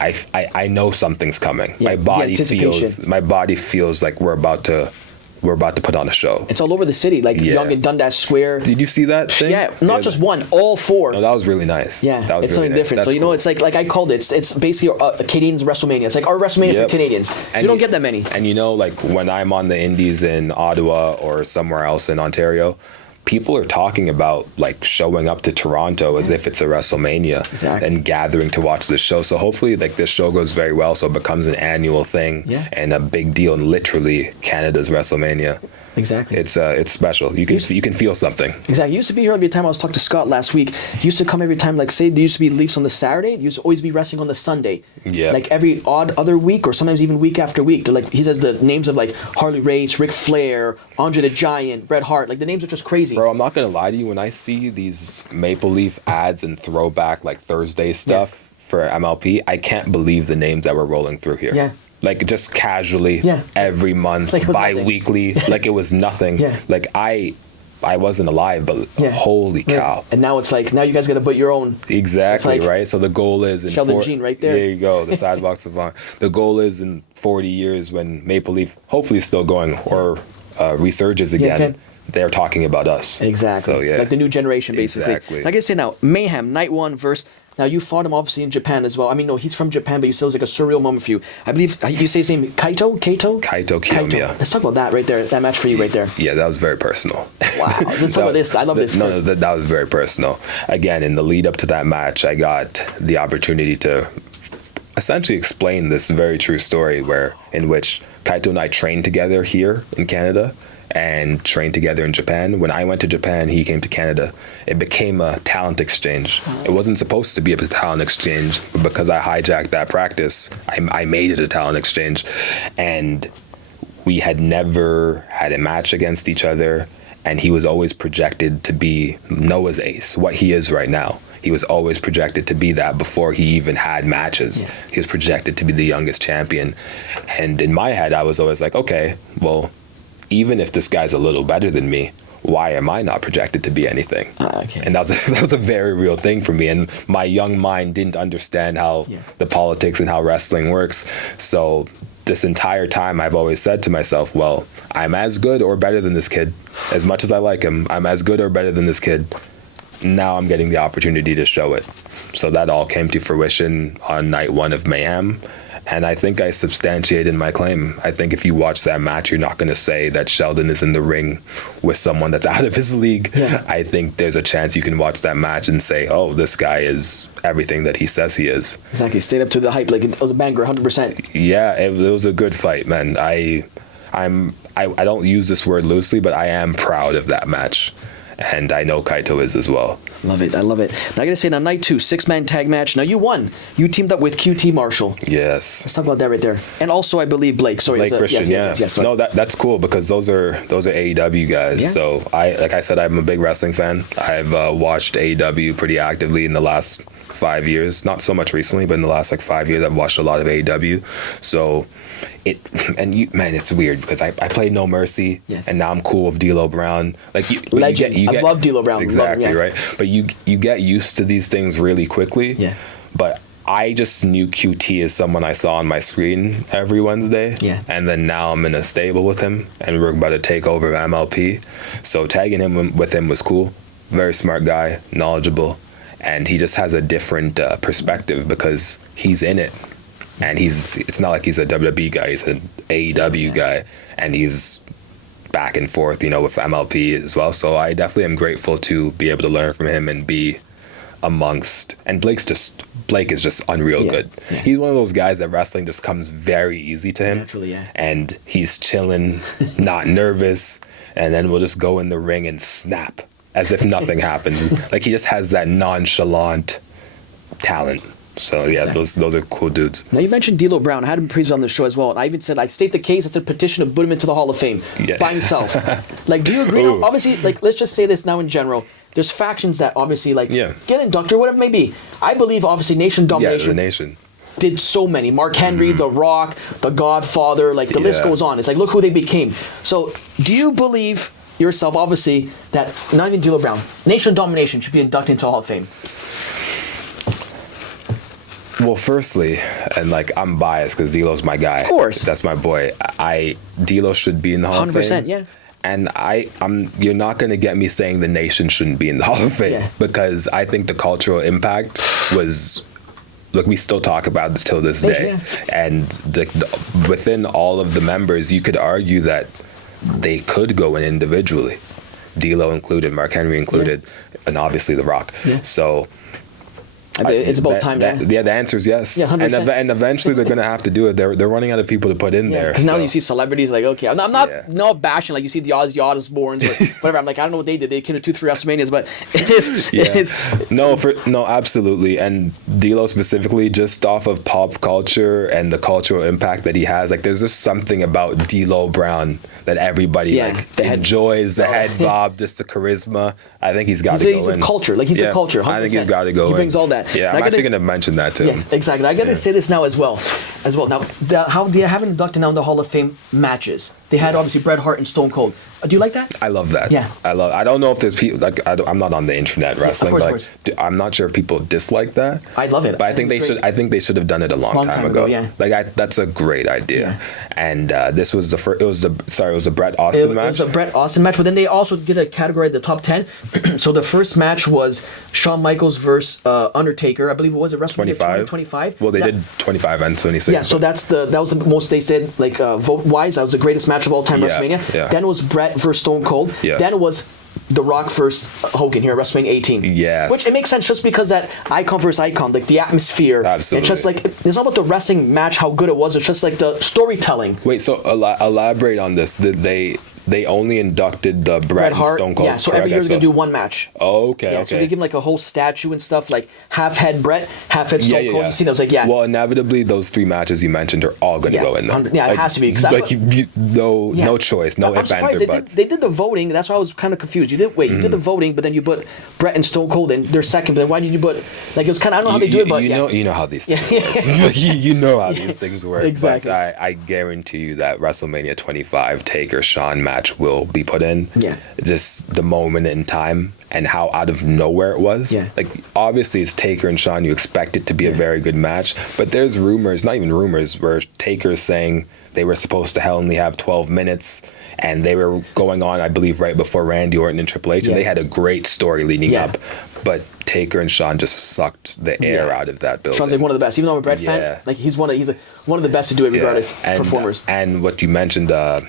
I know something's coming. Yeah, My body feels like we're about to put on a show. It's all over the city, like Yonge and Dundas Square. Did you see that thing? Yeah, not just one, all four. No, that was really nice. Yeah, that was it's really something nice. different. That's So, cool. it's like I called it. It's basically a Canadians WrestleMania. It's like our WrestleMania for Canadians. And You don't get that many. And like when I'm on the indies in Ottawa or somewhere else in Ontario, people are talking about like showing up to Toronto as if it's a WrestleMania and gathering to watch this show. So hopefully like this show goes very well, so it becomes an annual thing and a big deal, and literally Canada's WrestleMania. Exactly. It's special. You can feel something. Exactly. You used to be here every time. I was talking to Scott last week. You used to come every time, like say there used to be Leafs on the Saturday. You used to always be wrestling on the Sunday. Yeah. Like every odd other week, or sometimes even week after week. To like he says the names of like Harley Race, Ric Flair, Andre the Giant, Bret Hart. Like the names are just crazy. Bro, I'm not gonna lie to you. When I see these Maple Leaf ads and throwback like Thursday stuff for MLP, I can't believe the names that we're rolling through here. Yeah. Like just casually, every month, like bi-weekly, like it was nothing. Like I wasn't alive, but holy cow. And now it's like, now you guys got to put your own. Exactly, like, right? So the goal is in Sheldon Jean right there. There you go, the sidewalks of honor. The goal is in 40 years when Maple Leaf hopefully still going or resurges again. They're talking about us. Exactly. So like the new generation, basically. Exactly. Like I say now, Mayhem, night one versus. Now, you fought him obviously in Japan as well. I mean, no, he's from Japan, but you said it was like a surreal moment for you. I believe you say his name, Kaito? Kaito Kiyomiya. Let's talk about that right there, that match for you right there. Yeah, that was very personal. Wow. Let's talk about this. I love this. No, that was very personal. Again, in the lead up to that match, I got the opportunity to essentially explain this very true story in which Kaito and I trained together here in Canada and trained together in Japan. When I went to Japan, he came to Canada. It became a talent exchange. It wasn't supposed to be a talent exchange, but because I hijacked that practice, I made it a talent exchange. And we had never had a match against each other, and he was always projected to be Noah's ace, what he is right now. He was always projected to be that before he even had matches. He was projected to be the youngest champion. And in my head, I was always like, okay, well, even if this guy's a little better than me, why am I not projected to be anything? And that was a very real thing for me. And my young mind didn't understand how the politics and how wrestling works. So this entire time, I've always said to myself, well, I'm as good or better than this kid. As much as I like him, I'm as good or better than this kid. Now I'm getting the opportunity to show it. So that all came to fruition on night one of Mayhem. And I think I substantiated my claim. I think if you watch that match, you're not going to say that Sheldon is in the ring with someone that's out of his league. I think there's a chance you can watch that match and say, oh, this guy is everything that he says he is. Exactly. Stayed up to the hype. Like it was a banger, 100%. Yeah, it was a good fight, man. I don't use this word loosely, but I am proud of that match. And I know Kaito is as well. Love it. I love it. Now I gotta say, now night two, 6-man tag match. Now you won. You teamed up with QT Marshall. Yes. Let's talk about that right there. And also, I believe Blake. Sorry, Blake Christian. Yes, no, that's cool because those are AEW guys. Yeah. So like I said, I'm a big wrestling fan. I've watched AEW pretty actively in the last 5 years. Not so much recently, but in the last 5 years, I've watched a lot of AEW. So. It's weird because I played No Mercy, and now I'm cool with D'Lo Brown. Like legend. I love D'Lo Brown. Exactly, right. But you get used to these things really quickly. Yeah. But I just knew QT as someone I saw on my screen every Wednesday. Yeah. And then now I'm in a stable with him, and we're about to take over MLP. So tagging him with him was cool. Very smart guy, knowledgeable, and he just has a different perspective because he's in it. And it's not like he's a WWE guy, he's an AEW guy, and he's back and forth, with MLP as well. So I definitely am grateful to be able to learn from him and be amongst. And Blake is just unreal good. Yeah. He's one of those guys that wrestling just comes very easy to him. Naturally, yeah. And he's chilling, not nervous, and then we'll just go in the ring and snap as if nothing happened. Like he just has that nonchalant talent. So yeah, exactly. those are cool dudes. Now you mentioned D'Lo Brown. I had him previously on the show as well, and I even said I state the case. I said petition to put him into the Hall of Fame by himself. Like, do you agree? Now, obviously, like let's just say this now in general. There's factions that obviously get inducted or whatever it may be. I believe obviously Nation Domination. Yeah, the Nation did so many. Mark Henry, The Rock, The Godfather. Like the list goes on. It's like look who they became. So do you believe yourself, obviously, that not even D'Lo Brown, Nation Domination should be inducted into the Hall of Fame? Well, firstly, and like I'm biased because D'Lo's my guy. Of course. That's my boy. D'Lo should be in the Hall of Fame. 100%, yeah. And you're not going to get me saying the nation shouldn't be in the Hall of Fame because I think the cultural impact was, look, we still talk about this till this day. Yeah. And within all of the members, you could argue that they could go in individually. D'Lo included, Mark Henry included, and obviously The Rock. Yeah. So it's about time. Yeah, the answer is yes. Yeah, 100%. And eventually they're going to have to do it. They're running out of people to put in there. Because now you see celebrities like, okay, I'm not bashing, like you see the Ozzy Osbournes or whatever. I'm like, I don't know what they did. They came to 2-3 WrestleManias, but it is. No, absolutely. And D'Lo specifically, just off of pop culture and the cultural impact that he has, like there's just something about D'Lo Brown that everybody enjoys. The head bob, just the charisma. I think he's got to go in. He's a culture. Like he's a culture. 100%. I think he's got to go in. He brings all that. Yeah, I'm actually going to mention that too. Yes, exactly. I got to say this now as well. Now, how they haven't inducted now in the Hall of Fame matches. They had obviously Bret Hart and Stone Cold. Do you like that? I love that. Yeah. I don't know if there's people like I'm not on the internet wrestling, of but course. I'm not sure if people dislike that. I love it. But I think they should. I think they should have done it a long time ago. Yeah. Like that's a great idea. Yeah. And this was the first. It was a Bret Austin match. It was a Bret Austin match, but then they also did a category at the top 10. So the first match was Shawn Michaels versus Undertaker. I believe it was at WrestleMania 25. Well, they did 25 and 26. Yeah, so that was the most they said like vote wise. That was the greatest match of all time. WrestleMania. Yeah. Then it was Bret versus Stone Cold. Yeah. Then it was The Rock versus Hogan here at WrestleMania 18. Yes. Which it makes sense just because that icon versus icon, like the atmosphere. Absolutely. It's just like, it's not about the wrestling match, how good it was. It's just like the storytelling. Wait, so elaborate on this. Did they only inducted the Bret and Hart, Stone Cold? yeah, so every year they're going to do one match. Oh, okay, yeah, okay. So they give him like a whole statue and stuff, like half head Bret, half head Stone Cold. You see, I was like, Well, inevitably, those 3 matches you mentioned are all going to go in there. Yeah, like, it has to be. No choice, no ifs, ands, or buts. They did the voting. That's why I was kind of confused. You did the voting, but then you put Bret and Stone Cold in. They're second, but then why did you put, like, it was kind of, I don't know how they do it, but you know how these things work. You know how these things work. Exactly. But I guarantee you that WrestleMania 25 Taker Shawn match will be put in. Yeah. Just the moment in time and how out of nowhere it was. Yeah. Like, obviously it's Taker and Shawn. You expect it to be a very good match, but there's rumors, not even rumors, where Taker's saying they were supposed to only have 12 minutes and they were going on, I believe, right before Randy Orton and Triple H, and they had a great story leading up, but Taker and Shawn just sucked the air out of that building. Shawn's like one of the best, even though I'm a Bret fan. Like he's one of the best to do it, regardless. Performers. And what you mentioned, The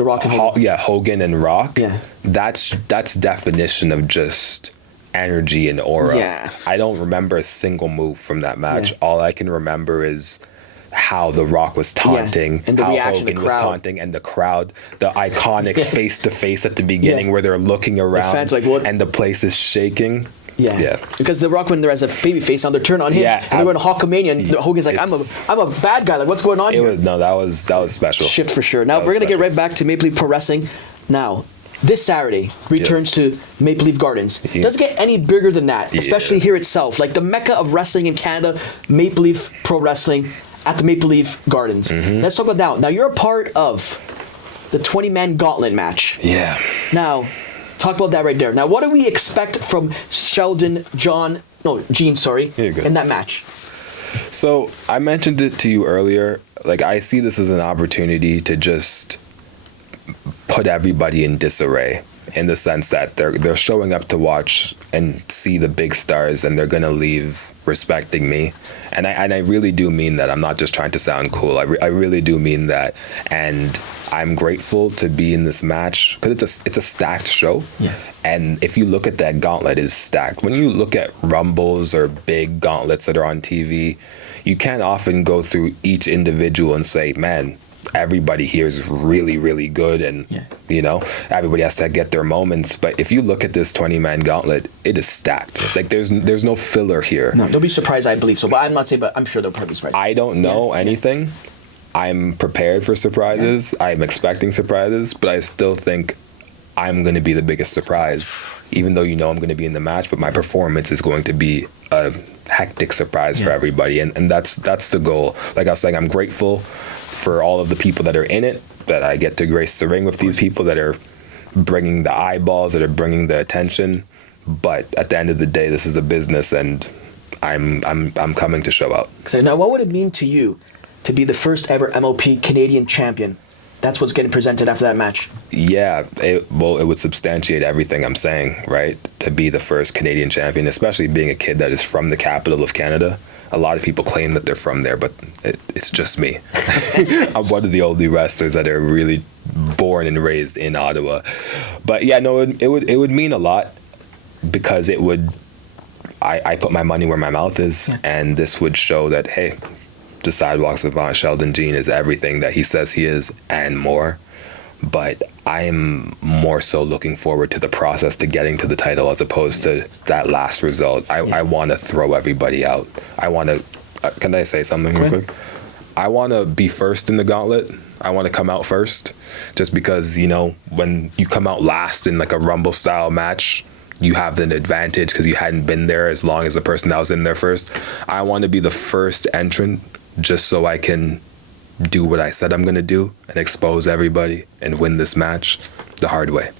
Rock and Hogan. Hogan and Rock. Yeah. That's definition of just energy and aura. Yeah. I don't remember a single move from that match. All I can remember is how The Rock was taunting, and the how reaction, Hogan the was crowd. taunting, and the crowd, the iconic face to face at the beginning where they're looking around, fans like, what? and the place is shaking. Yeah. Because The Rock, when they're as a baby face, now they turn on him, and they're going to Hulkamania, and Hogan's like, I'm a bad guy. Like, what's going on here? That was special. Shift for sure. Now we're going to get right back to Maple Leaf Pro Wrestling. Now, this Saturday returns to Maple Leaf Gardens. Yeah. Doesn't get any bigger than that, especially here itself. Like the mecca of wrestling in Canada, Maple Leaf Pro Wrestling at the Maple Leaf Gardens. Mm-hmm. Let's talk about that. Now, you're a part of the 20-man gauntlet match. Yeah. Now, talk about that right there. Now, what do we expect from Sheldon Jean in that match? So I mentioned it to you earlier. Like, I see this as an opportunity to just put everybody in disarray, in the sense that they're showing up to watch and see the big stars, and they're gonna leave respecting me, and I really do mean that. I'm not just trying to sound cool. I really do mean that, and I'm grateful to be in this match because it's a stacked show. Yeah. And if you look at that gauntlet, it is stacked. When you look at rumbles or big gauntlets that are on TV, you can't often go through each individual and say, man, everybody here is really, really good, and everybody has to get their moments. But if you look at this 20-man gauntlet, it is stacked. Like there's no filler here. No, they'll be surprised, I believe so. But I'm not saying, but I'm sure they'll probably be surprised. I don't know anything. I'm prepared for surprises. I'm expecting surprises, but I still think I'm going to be the biggest surprise, even though I'm going to be in the match. But my performance is going to be a hectic surprise for everybody, and that's the goal. Like I was saying, I'm grateful for all of the people that are in it, that I get to grace the ring with these people that are bringing the eyeballs, that are bringing the attention. But at the end of the day, this is a business, and I'm coming to show out. So now, what would it mean to you to be the first ever MLP Canadian champion? That's what's getting presented after that match. Yeah, it would substantiate everything I'm saying, right? To be the first Canadian champion, especially being a kid that is from the capital of Canada. A lot of people claim that they're from there, but it's just me. I'm one of the only wrestlers that are really born and raised in Ottawa. But yeah, no, it would mean a lot, because it would. I put my money where my mouth is, and this would show that, hey, the Sidewalk Savant Sheldon Jean is everything that he says he is and more. But I'm more so looking forward to the process to getting to the title, as opposed to that last result. I want to throw everybody out. I want to, can I say something real quick? I want to be first in the Gauntlet. I want to come out first, just because, you know, when you come out last in like a Rumble style match, you have an advantage because you hadn't been there as long as the person that was in there first. I want to be the first entrant, just so I can do what I said I'm going to do and expose everybody and win this match the hard way.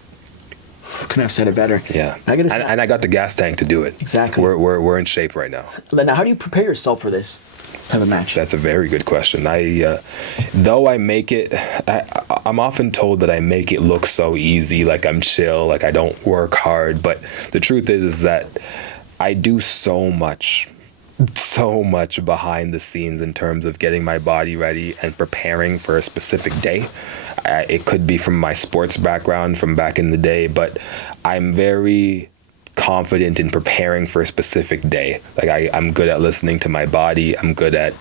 Couldn't have said it better. Yeah. And I got the gas tank to do it. Exactly. We're in shape right now. Now, how do you prepare yourself for this type of match? That's a very good question. Though I make it, I'm often told that I make it look so easy, like I'm chill, like I don't work hard. But the truth is that I do so much behind the scenes in terms of getting my body ready and preparing for a specific day. It could be from my sports background from back in the day, but I'm very confident in preparing for a specific day. Like I'm good at listening to my body. I'm good at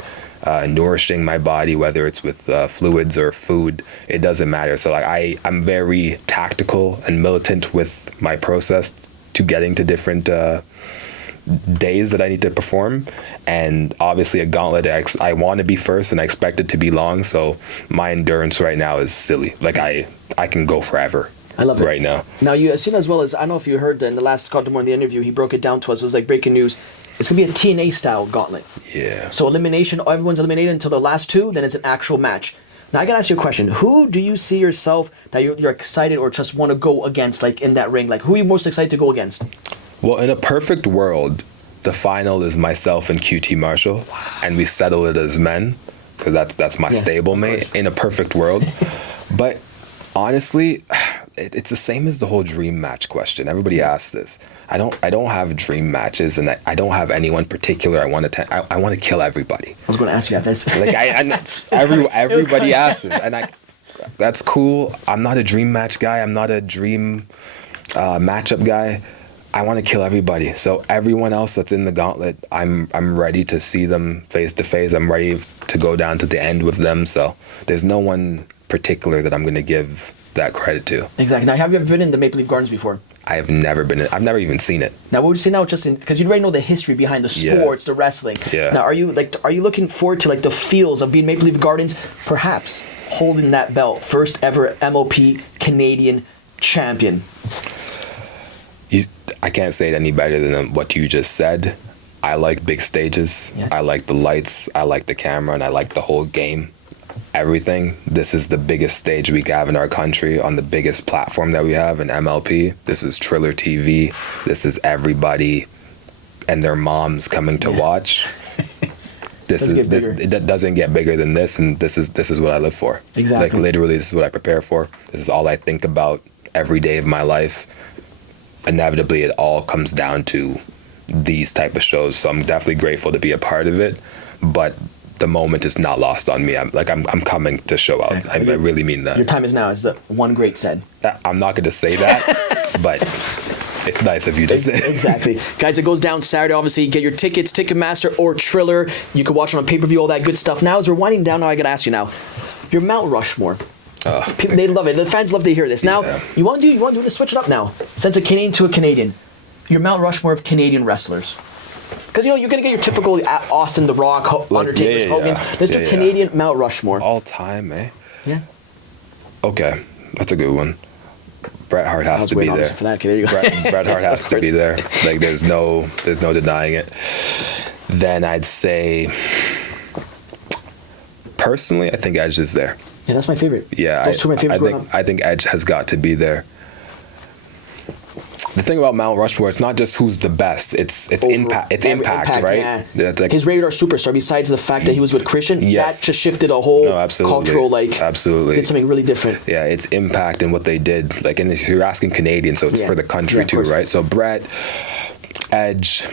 nourishing my body, whether it's with fluids or food. It doesn't matter. So like I'm very tactical and militant with my process to getting to different days that I need to perform. And obviously a Gauntlet, I want to be first and I expect it to be long, so my endurance right now is silly. Like I can go forever. I love it right now. Now, you seen as well as, I don't know if you heard in the last Scott Demore in the interview, he broke it down to us. It was like breaking news. It's gonna be a TNA style Gauntlet. Yeah. So elimination, everyone's eliminated until the last two, then it's an actual match. Now I gotta ask you a question. Who do you see yourself that you're excited or just want to go against, like in that ring? Like who are you most excited to go against? Well, in a perfect world, the final is myself and QT Marshall, and we settle it as men, because that's my stablemate in a perfect world. But honestly, it's the same as the whole dream match question. Everybody asks this. I don't have dream matches, and I don't have anyone particular I want to kill everybody. I was going to ask you that. That's like everybody asks this, and that's cool. I'm not a dream match guy. I'm not a dream matchup guy. I want to kill everybody. So everyone else that's in the Gauntlet, I'm ready to see them face to face. I'm ready to go down to the end with them. So there's no one particular that I'm going to give that credit to. Exactly. Now, have you ever been in the Maple Leaf Gardens before? I have never been in. I've never even seen it. Now, what would you say now, just because you already know the history behind the sports, the wrestling. Yeah. Now, are you looking forward to like the feels of being Maple Leaf Gardens, perhaps holding that belt, first ever MLP Canadian champion? I can't say it any better than what you just said. I like big stages. Yeah. I like the lights. I like the camera, and I like the whole game. Everything. This is the biggest stage we have in our country on the biggest platform that we have in MLP. This is Triller TV. This is everybody and their moms coming to watch. It doesn't get bigger than this, and this is what I live for. Exactly. Like literally, this is what I prepare for. This is all I think about every day of my life. Inevitably, it all comes down to these type of shows. So I'm definitely grateful to be a part of it, but the moment is not lost on me. I'm coming to show out. Exactly. I really mean that. Your time is now, as the one great said. I'm not going to say that, but it's nice of you to say. Exactly. Guys, it goes down Saturday. Obviously, get your tickets, Ticketmaster or Triller. You can watch it on pay-per-view, all that good stuff. Now, as we're winding down, now I got to ask you now, your Mount Rushmore. People, they love it. The fans love to hear this. Now, you want to do to switch it up now. Since a Canadian to a Canadian, your Mount Rushmore of Canadian wrestlers. Because you're gonna get your typical Austin, The Rock, Undertaker, Hogan's. There's the Canadian Mount Rushmore. All time, eh? Yeah. Okay, that's a good one. Bret Hart has to be there. For that. Okay, there you go. Bret Hart has to be there. Like there's no denying it. Then I'd say, personally, I think Edge is there. Yeah, that's my favorite. Yeah, those two are my favorite. I think Edge has got to be there. the thing about Mount Rushmore, it's not just who's the best. It's impact. It's impact, right? Yeah. That's like, his rated R superstar. Besides the fact that he was with Christian, Yes. that just shifted a whole absolutely. cultural Absolutely. did something really different. Yeah, it's impact and what they did. Like, and if you're asking Canadian, so it's for the country too, right? So Brett, Edge.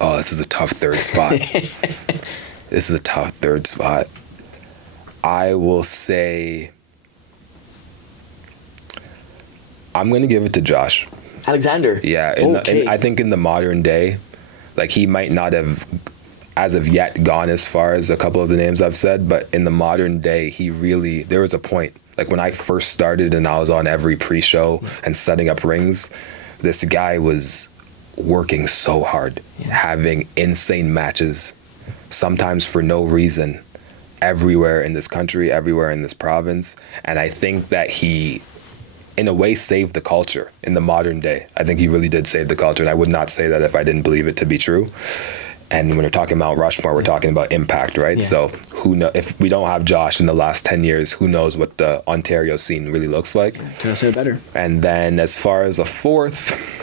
Oh, this is a tough third spot. I will say, I'm going to give it to Josh. Alexander. Yeah, I think in the modern day, like, he might not have, as of yet, gone as far as a couple of the names I've said, but in the modern day, there was a point, like when I first started and I was on every pre-show and setting up rings, this guy was working so hard, having insane matches, sometimes for no reason, everywhere in this country, everywhere in this province. And I think that he, in a way, saved the culture in the modern day. I think he really did save the culture, and I would not say that if I didn't believe it to be true. And when we're talking about Rushmore, we're talking about impact, right? Yeah. So who know, if we don't have Josh in the last 10 years, who knows what the Ontario scene really looks like? Can I say it better? And then as far as a fourth,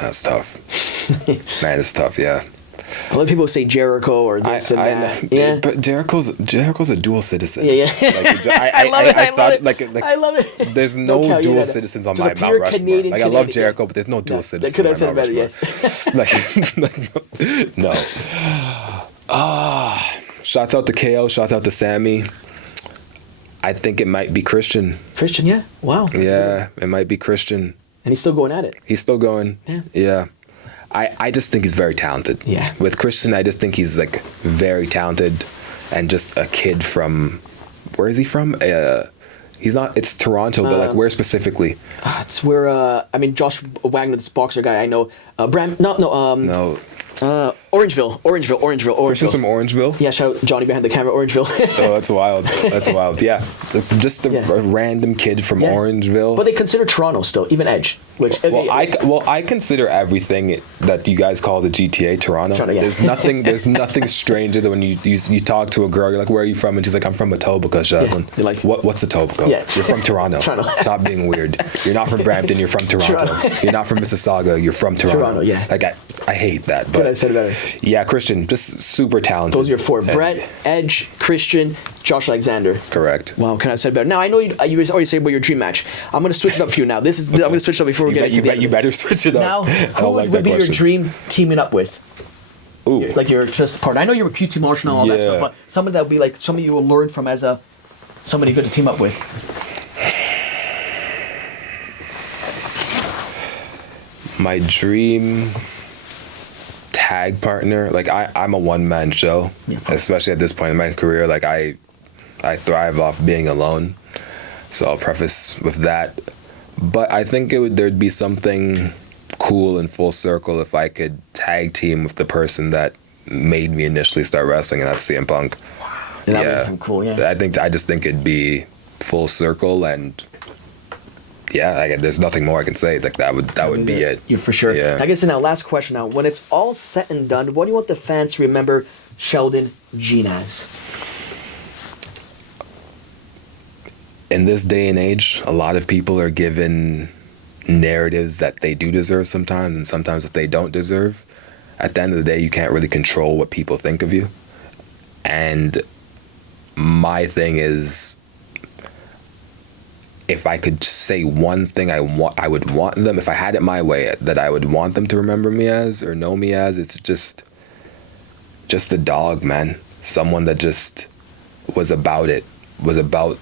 that's tough. Man, it's tough, yeah. A lot of people say Jericho or this and that. Yeah, but Jericho's a dual citizen. Yeah. Like, I love it. There's no dual citizens on my Mount Rushmore. Like, I love Jericho, but there's no dual citizens. Could have said better, yes. No. Shouts out to KO. Shouts out to Sammy. I think it might be Christian. Christian, yeah. Wow. Yeah, it might be Christian. And he's still going at it. He's still going. Yeah. I just think he's very talented. Yeah. With Christian, I just think he's like very talented and just a kid from, where is he from? He's not, it's Toronto, but like where specifically? It's where, Josh Wagner, this boxer guy I know. No. Orangeville. Christian's from Orangeville? Yeah, shout out Johnny behind the camera, Orangeville. Oh, that's wild. Yeah. Just a random kid from Orangeville. But they consider Toronto still, even Edge. I consider everything that you guys call the GTA Toronto. There's nothing stranger than when you talk to a girl, you're like, where are you from? And she's like, I'm from Etobicoke, Sheldon. You're like, what's Etobicoke? Yeah. You're from Toronto. Stop being weird. You're not from Brampton, you're from Toronto. You're not from Mississauga, you're from Toronto. Like, I hate that. But I said it better. Yeah, Christian, just super talented. Those are your four. Brett, Edge, Christian, Josh Alexander. Correct. Wow, can I say it better? Now, I know you already said about your dream match. I'm going to switch it up for you now. I'm going to switch it up before we get into the end. You better switch it up. Now, who would be your dream teaming up with? Ooh. Like your just partner. I know you're a QT Marshall and all that stuff, but somebody that would be like somebody you will learn from as somebody good to team up with. My dream tag partner, like I'm a one-man show, especially at this point in my career. Like I thrive off being alone, so I'll preface with that. But I think there'd be something cool and full circle if I could tag team with the person that made me initially start wrestling, and that's CM Punk. That would be some cool, I just think it'd be full circle, and there's nothing more I can say. Like that would be it. You're for sure. Yeah. I guess now, last question now. When it's all said and done, what do you want the fans to remember Sheldon Jean as? In this day and age, a lot of people are given narratives that they do deserve sometimes, and sometimes that they don't deserve. At the end of the day, you can't really control what people think of you. And my thing is, if I could say one thing I would want them, if I had it my way, that I would want them to remember me as or know me as, it's just a dog, man. Someone that just was about it, was about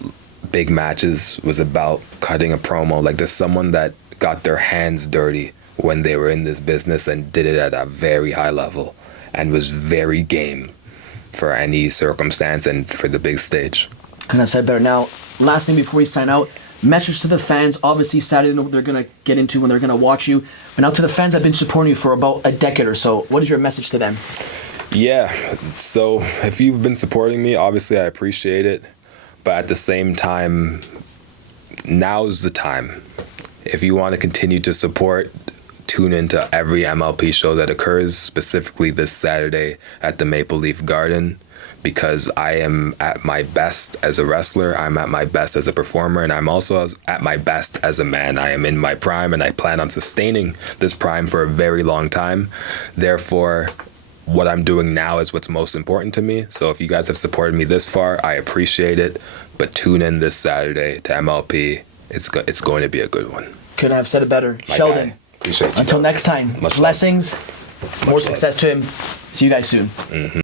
big matches, was about cutting a promo, like just someone that got their hands dirty when they were in this business and did it at a very high level and was very game for any circumstance and for the big stage. Couldn't have said better. Now, last thing before we sign out, message to the fans. Obviously, Saturday they're going to get into when they're going to watch you. But now to the fans that have been supporting you for about a decade or so, what is your message to them? Yeah, so if you've been supporting me, obviously I appreciate it. But at the same time, now's the time. If you want to continue to support, tune into every MLP show that occurs, specifically this Saturday at the Maple Leaf Garden. because I am at my best as a wrestler, I'm at my best as a performer, and I'm also at my best as a man. I am in my prime, and I plan on sustaining this prime for a very long time. Therefore, what I'm doing now is what's most important to me. So if you guys have supported me this far, I appreciate it. But tune in this Saturday to MLP. It's going to be a good one. Couldn't have said it better. My Sheldon, guy. Appreciate you. until next time, Much blessings, more love. success to him. See you guys soon.